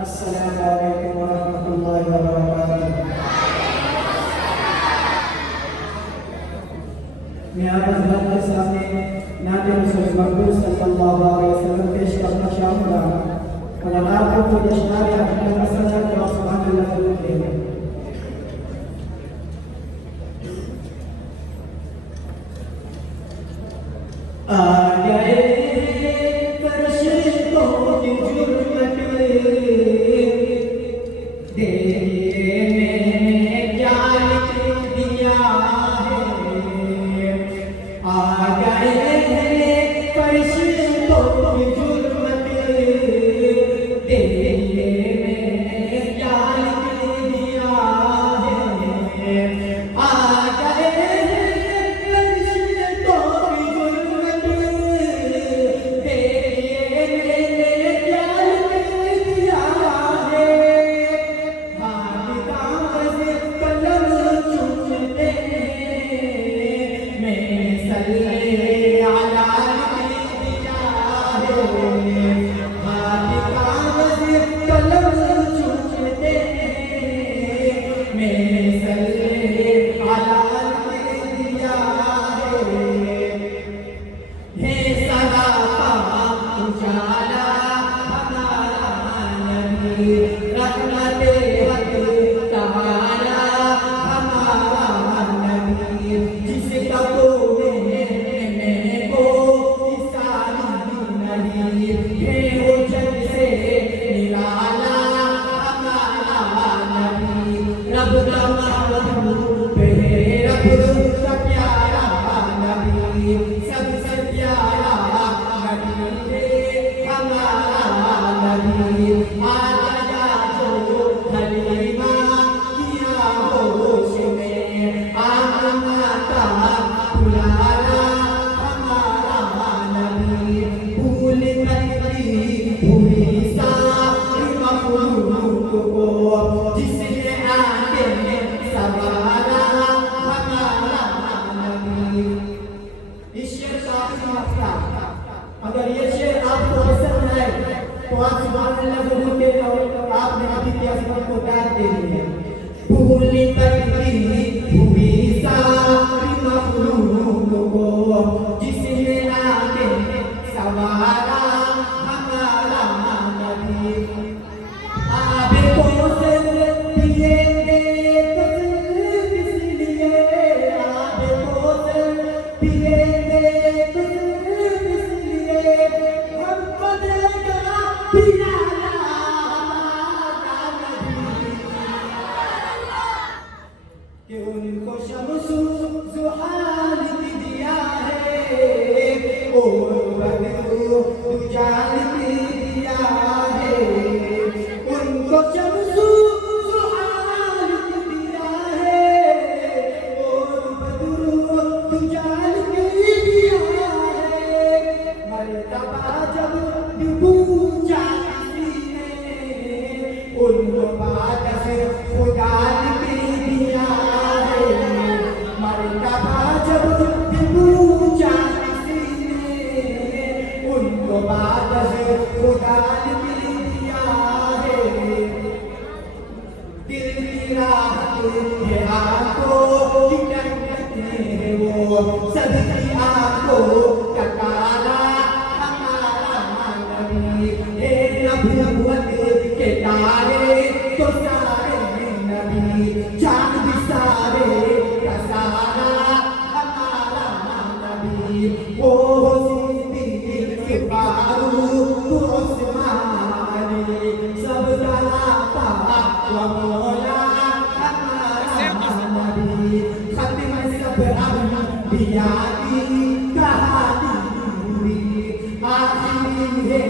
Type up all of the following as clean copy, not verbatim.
अस्सलामुअलैकुम वरहमतुल्लाहि वबरकातुहू। मैं आप हज़रात के सामने नाते रसूल मक़बूल सल्लल्लाहु अलैहि वसल्लम पेश करना चाहूँगा और आपको कुछ अशआर अपने मसला के सुभान अल्लाह करेंगे। आ गए फरिश्तों की जुर्मत देखिए मैंने क्या लिख दिया है। आ गए हैं फरिश्तों की जुर्मत देखिए मैंने क्या लिख दिया है। आ गए हैं फरिश्तों की जुर्मत देखिए मैंने क्या लिख दिया है। हाथ कागज़ कलम चूमते मैंने सल्ले अला लिख दिया है। हाथ कागज़ कलम चूमते मैंने सल्ले अला लिख दिया है। सदा का उजाला हमारा नबी रहमते ताला हमारा नबी जिसका कोने में को सारी नबी है वो जग से निराला हमारा नबी। रब का महबूब है रब का प्यारा नबी सबसे प्यारा नबी है हमारा नबी। आया जो हलीमा किया होश में आमना का दुलारा हमारा नबी। भूल गई भूली सा मखलूक को जिसने आके सवारा हमारा नबी। इस शेर का मसला अगर ये शेर आपको पसंद है तो आप सुभान अल्लाह ज़रूर कहना और आपने अभी की असमत को दाद दे दी है। भूली पड़ती भूली सारी मखलूक को जिसने आके सवारा हमारा नबी। आबे कोसर पिएंगे कुछ इसलिए आबे कोसर पिएंगे कुछ इसलिए हम बदलेगा पिलाना हमारा नबी। कि उनको शम्सु ज़ुहाल भी दिया है और बदरू दुजाल भी दिया है। उनको शम्सु ज़ुहाल भी दिया है और बदरू दुजाल भी दिया है। मर्तबा जब भी पूछा किसी ने उनको बाद से खुदा भी दिया है। मर्तबा जब भी पूछा किसी ने उनको बाद से खुदा भी दिया है। दिल की राहत है आंखों की टकटकी है वो सबकी आंखों का काला हमारा नबी। हे नबूवत के तारे तो सारे नबी चांद भी सारे का सारा हमारा नबी। ओ सिद्दीक़ फारूक उस्मानी सब दलाता व मौला हमारा नबी। खत्म सब अंबिया की कहानी आखिरी है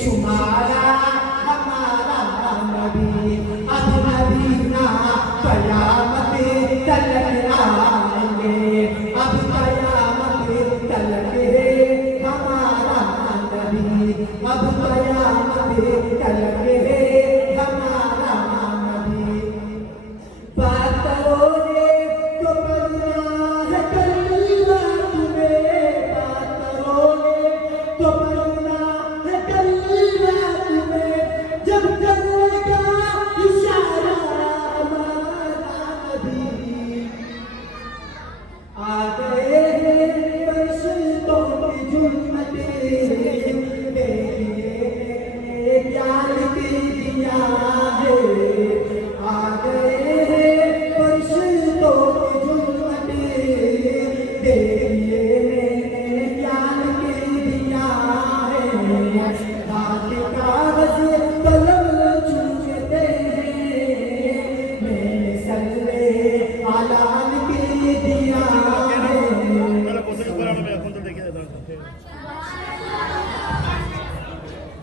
शुमारा हमारा नबी। अब बिल्कुल